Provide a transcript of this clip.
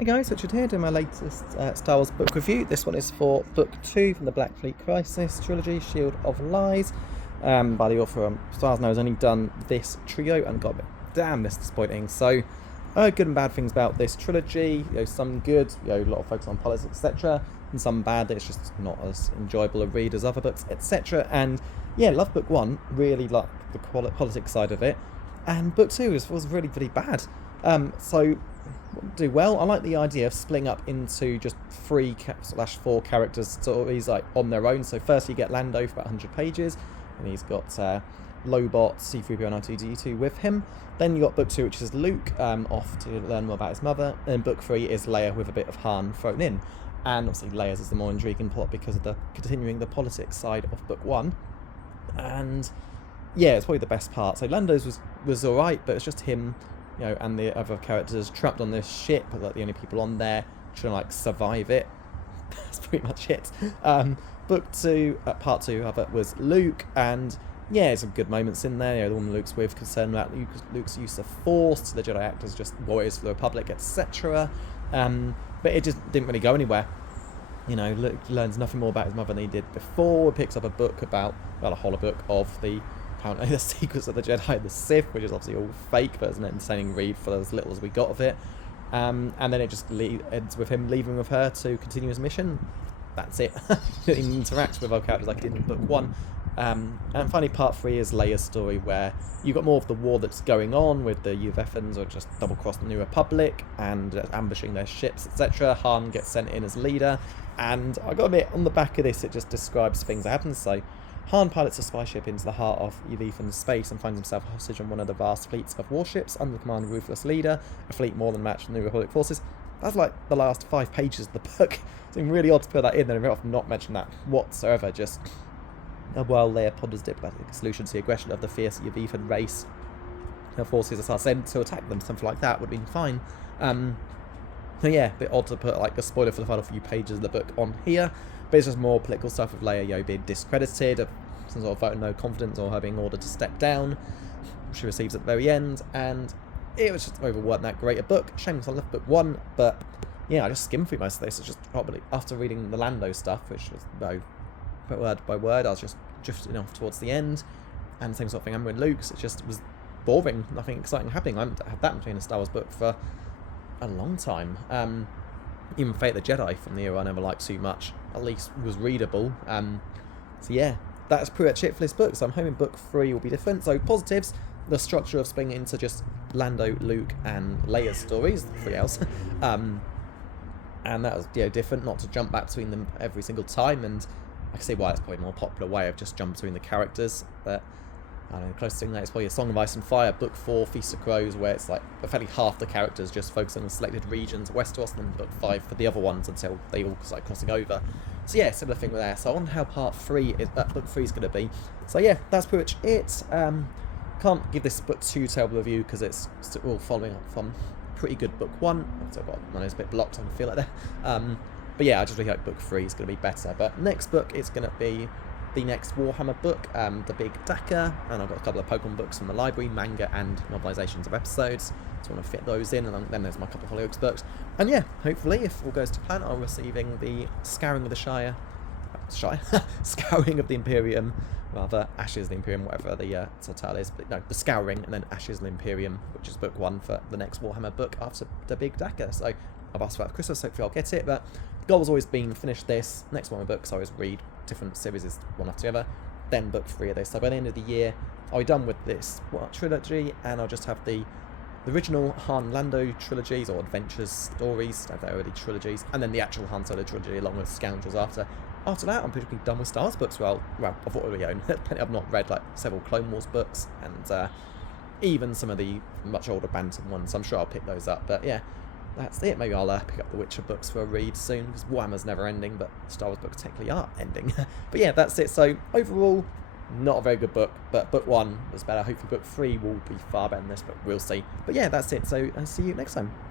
Hey guys, Richard here doing my latest Star Wars book review. This one is for Book 2 from the Black Fleet Crisis trilogy, Shield of Lies, by the author Star Wars Now has only done this trio and got a bit damn this disappointing. So, good and bad things about this trilogy. Some good, a lot of focus on politics, etc., and some bad that it's just not as enjoyable a read as other books, etc. And yeah, love Book 1, really like the politics side of it, and Book 2 was really, really bad. So do well. I like the idea of splitting up into just 3/4 characters stories like on their own. So first you get Lando for about 100 pages, and he's got Lobot, C-3PO, and R2-D2 with him. Then you got Book 2, which is Luke off to learn more about his mother, and Book 3 is Leia with a bit of Han thrown in. And obviously Leia's is the more intriguing plot because of the continuing the politics side of Book 1. And yeah, it's probably the best part. So Lando's was alright, but it's just him, and the other characters trapped on this ship, like the only people on there trying to like survive it. That's pretty much it. Book 2, part 2 of it was Luke, and yeah, some good moments in there. The one Luke's with, concerned about Luke's use of Force, the Jedi actors just warriors for the Republic, etc. But it just didn't really go anywhere. Luke learns nothing more about his mother than he did before. Picks up a book about, well, a holobook of apparently the secrets of the Jedi and the Sith, which is obviously all fake, but it's an entertaining read for as little as we got of it. And then it just ends with him leaving with her to continue his mission. That's it. He didn't interact with our characters like he did in Book 1. And finally, part 3 is Leia's story, where you got more of the war that's going on with the Yuvethans, or just double-cross the New Republic and ambushing their ships, etc. Han gets sent in as leader, and I got to admit, on the back of this, it just describes things that happen. So Han pilots a spy ship into the heart of Yuvethan space and finds himself hostage on one of the vast fleets of warships under the command of a ruthless leader, a fleet more than matched the New Republic forces. That's like the last 5 pages of the book. It seemed really odd to put that in, and I've not mentioned that whatsoever. Just while Leia ponders diplomatic solution to the aggression of the fierce Yuvethan race, her forces are sent to attack them. Something like that would have been fine. So yeah, a bit odd to put like a spoiler for the final few pages of the book on here, but it's just more political stuff with Leia being discredited, some sort of vote of no confidence, or her being ordered to step down, which she receives at the very end, and it was just overall wasn't that great a book. Shame because I love Book 1, but yeah, I just skimmed through most of this. It's just probably after reading the Lando stuff, which was word by word, I was just drifting off towards the end, and the same sort of thing happened with Luke's. It just was boring, nothing exciting happening. I haven't had that much in a Star Wars book for a long time. Even Fate of the Jedi from the era I never liked too much, at least was readable. So yeah, that's pretty much it for this book. So I'm hoping Book 3 will be different. So positives, the structure of splitting it into just Lando, Luke, and Leia's stories, the 3 L's. And that was different, not to jump back between them every single time, and I can see why it's probably a more popular way of just jumping between the characters. But I don't know, closest thing that is probably A Song of Ice and Fire, Book 4, Feast of Crows, where it's like effectively half the characters just focusing on selected regions of Westeros, and then Book 5 for the other ones until they all start crossing over. So yeah, similar thing with there. So I wonder how Book 3 is going to be. So yeah, that's pretty much it. Can't give this book too terrible a review because it's still all following up from pretty good Book 1. So I've got my nose a bit blocked, I can feel it there. But yeah, I just really hope Book 3 is going to be better. But next book is going to be the next Warhammer book, The Big Dakka, and I've got a couple of Pokemon books from the library, manga and novelizations of episodes, so I want to fit those in, and then there's my couple of Hollyoaks books. And yeah, hopefully, if all goes to plan, I'm receiving the Scouring of the Scouring of the Imperium, rather, Ashes of the Imperium, whatever the subtitle is, but no, the Scouring, and then Ashes of the Imperium, which is book 1 for the next Warhammer book after The Big Dakka. So I've asked for that for Christmas, hopefully I'll get it, but the goal has always been finish this, next Warhammer book, so I always read different series one after the other, then Book 3 of this. So by the end of the year, I'll be done with this trilogy, and I'll just have the original Han Lando trilogies, or adventures stories, if they're already trilogies, and then the actual Han Solo trilogy along with Scoundrels after. After that, I'm pretty done with Star Wars books. Well, I've already owned plenty. I've not read like several Clone Wars books, and even some of the much older Bantam ones. I'm sure I'll pick those up. But yeah, that's it. Maybe I'll pick up the Witcher books for a read soon, because Warhammer's never ending, but Star Wars books technically are ending. But yeah, that's it. So overall, not a very good book, but Book 1 was better. Hopefully Book 3 will be far better than this, but we'll see. But yeah, that's it. So I'll see you next time.